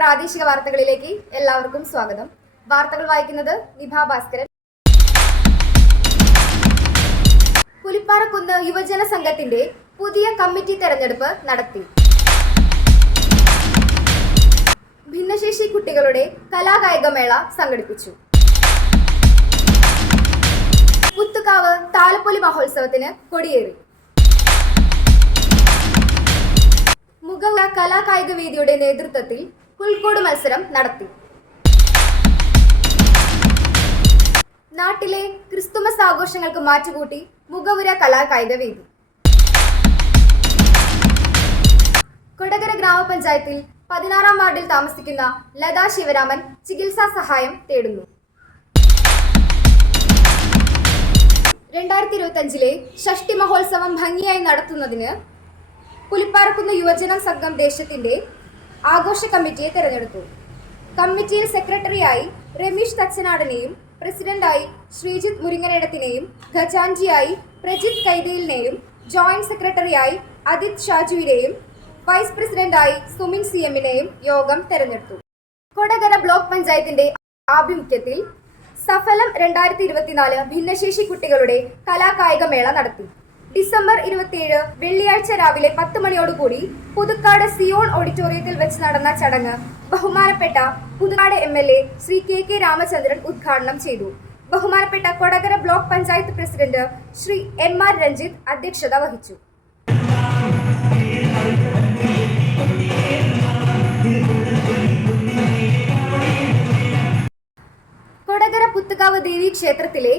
പ്രാദേശിക വാർത്തകളിലേക്ക് എല്ലാവർക്കും സ്വാഗതം. വാർത്തകൾ വായിക്കുന്നത് നിഭ ഭാസ്കരൻ. പുലിപ്പാറക്കുന്ന് യുവജന സംഘത്തിന്റെ പുതിയ കമ്മിറ്റി തെരഞ്ഞെടുപ്പ് നടത്തി. ഭിന്നശേഷി കുട്ടികളുടെ കലാകായികമേള സംഘടിപ്പിച്ചു. പുത്തുകാവ് താലപ്പൊലി മഹോത്സവത്തിന് കൊടിയേറി. മുഖവുര കലാകായിക വേദിയുടെ നേതൃത്വത്തിൽ പുൽക്കോട് മത്സരം നടത്തി. നാട്ടിലെ ക്രിസ്തുമസ് ആഘോഷങ്ങൾക്ക് മാറ്റുകൂട്ടി മുഖവുര കലാകായിക വേദി. കൊടകര ഗ്രാമപഞ്ചായത്തിൽ 16-ാം വാർഡിൽ താമസിക്കുന്ന ലതാ ശിവരാമൻ ചികിത്സാ സഹായം തേടുന്നു. 2025 ഷഷ്ടി മഹോത്സവം ഭംഗിയായി നടത്തുന്നതിന് പുലിപ്പാറക്കുന്ന് യുവജന സംഘം ദേശത്തിന്റെ ആഘോഷ കമ്മിറ്റിയെ തെരഞ്ഞെടുത്തു. കമ്മിറ്റിയിൽ സെക്രട്ടറിയായി രമേശ് തച്ചനാടനെയും പ്രസിഡന്റായി ശ്രീജിത്ത് മുരിങ്ങനേടത്തിനെയും ഖജാൻജിയായി പ്രജിത് കൈതയിലിനെയും ജോയിന്റ് സെക്രട്ടറിയായി അദിത് ഷാജുവിനെയും വൈസ് പ്രസിഡന്റായി സുമിൻ CM-നെയും യോഗം തെരഞ്ഞെടുത്തു. കൊടകര ബ്ലോക്ക് പഞ്ചായത്തിന്റെ ആഭിമുഖ്യത്തിൽ സഫലം 2024 ഭിന്നശേഷി കുട്ടികളുടെ കലാകായിക മേള നടത്തി. ഡിസംബർ 27 വെള്ളിയാഴ്ച രാവിലെ 10 മണിയോടുകൂടി പുതുക്കാട് സിയോൺ ഓഡിറ്റോറിയത്തിൽ വെച്ച് നടന്ന ചടങ്ങ് ബഹുമാനപ്പെട്ട പുതുക്കാട് MLA ശ്രീ KK രാമചന്ദ്രൻ ഉദ്ഘാടനം ചെയ്തു. ബഹുമാനപ്പെട്ട Kodakara block panchayat president Shri MR Ranjith അധ്യക്ഷത വഹിച്ചു. കൊടകര പുത്തുകാവ് ദേവി ക്ഷേത്രത്തിലെ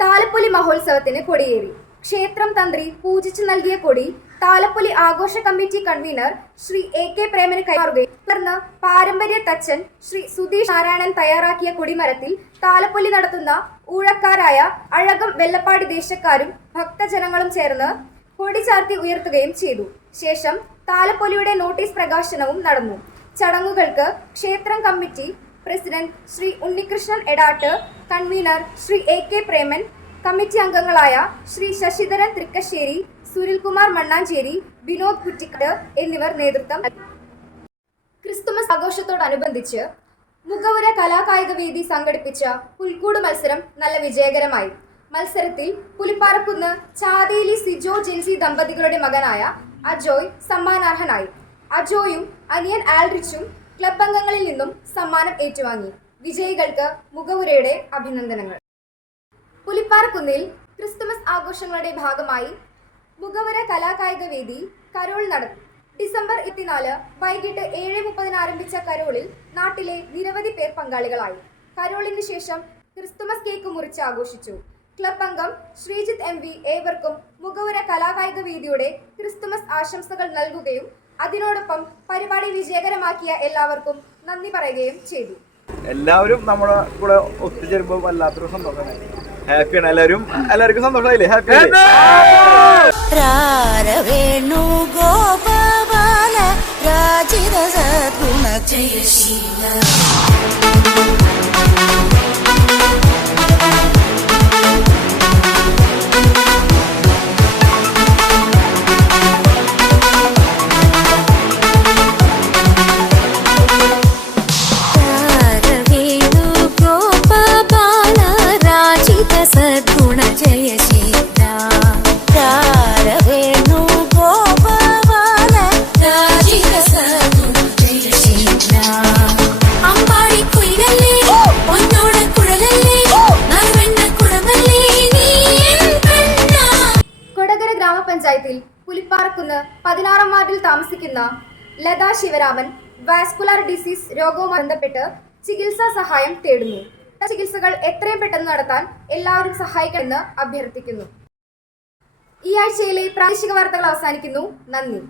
താലപ്പൊലി മഹോത്സവത്തിന് കൊടിയേറി. ക്ഷേത്രം തന്ത്രി പൂജിച്ചു നൽകിയ കൊടി താലപ്പൊലി ആഘോഷ committee convener Shri AK Preman കൈമാറുകയും തുടർന്ന് പാരമ്പര്യ തച്ചൻ ശ്രീ സുധീഷ് നാരായണൻ തയ്യാറാക്കിയ കൊടിമരത്തിൽ താലപ്പൊലി നടത്തുന്ന ഊഴക്കാരായ അഴകം വെള്ളപ്പാടി ദേശക്കാരും ഭക്തജനങ്ങളും ചേർന്ന് കൊടി ചാർത്തി ഉയർത്തുകയും ചെയ്തു. ശേഷം താലപ്പൊലിയുടെ നോട്ടീസ് പ്രകാശനവും നടന്നു. ചടങ്ങുകൾക്ക് ക്ഷേത്രം committee president Shri Unnikrishnan Edattu, convener Shri AK Preman, committee അംഗങ്ങളായ ശ്രീ ശശിധരൻ തൃക്കശ്ശേരി, സുനിൽകുമാർ മണ്ണാഞ്ചേരി, വിനോദ് കുറ്റിക്കാട് എന്നിവർ നേതൃത്വം. ക്രിസ്തുമസ് ആഘോഷത്തോടനുബന്ധിച്ച് മുഖവുര കലാകായിക വേദി സംഘടിപ്പിച്ച പുൽക്കൂട് മത്സരം നല്ല വിജയകരമായി. മത്സരത്തിൽ പുലിപ്പാറക്കുന്ന് ചാതേലി സിജോ ജെൻസി ദമ്പതികളുടെ മകനായ അജോയ് സമ്മാനാർഹനായി. അജോയും അനിയൻ ആൽറിച്ചും ക്ലബ് അംഗങ്ങളിൽ നിന്നും സമ്മാനം ഏറ്റുവാങ്ങി. വിജയികൾക്ക് മുഖവുരയുടെ അഭിനന്ദനങ്ങൾ. പുലിപ്പാറക്കുന്നിൽ ക്രിസ്തുമസ് ആഘോഷങ്ങളുടെ ഭാഗമായി മുഖവുര കലാകായിക വേദി കരോൾ നടത്തി. ഡിസംബർ 24 വൈകിട്ട് 7:30 ആരംഭിച്ച കരോളിൽ നാട്ടിലെ നിരവധി പേർ പങ്കാളികളായി. കരോളിന് ശേഷം ക്രിസ്തുമസ് കേക്ക് മുറിച്ച് ആഘോഷിച്ചു. ക്ലബ് അംഗം ശ്രീജിത്ത് MV ഏവർക്കും മുഖവുര കലാകായിക വേദിയുടെ ക്രിസ്തുമസ് ആശംസകൾ നൽകുകയും അതിനോടൊപ്പം പരിപാടി വിജയകരമാക്കിയ എല്ലാവർക്കും നന്ദി പറയുകയും ചെയ്തു. എല്ലാവരും നമ്മുടെ കൂടെ ഒത്തുചേരുമ്പോൾ വല്ലാത്തൊരു സന്തോഷമാണ്. ഹാപ്പിയാണ്. എല്ലാവർക്കും സന്തോഷമായില്ലേ? ഹാപ്പി. പഞ്ചായത്തിൽ പുലിപ്പാറക്കുന്ന് 16-ാം വാർഡിൽ താമസിക്കുന്ന ലതാ ശിവരാമൻ വാസ്കുലർ ഡിസീസ് രോഗവുമായി ബന്ധപ്പെട്ട് ചികിത്സാ സഹായം തേടുന്നു. ചികിത്സകൾ എത്രയും പെട്ടെന്ന് നടത്താൻ എല്ലാവരും സഹായിക്കണമെന്ന് അഭ്യർത്ഥിക്കുന്നു. ഈ ആഴ്ചയിലെ പ്രാദേശിക വാർത്തകൾ അവസാനിക്കുന്നു. നന്ദി.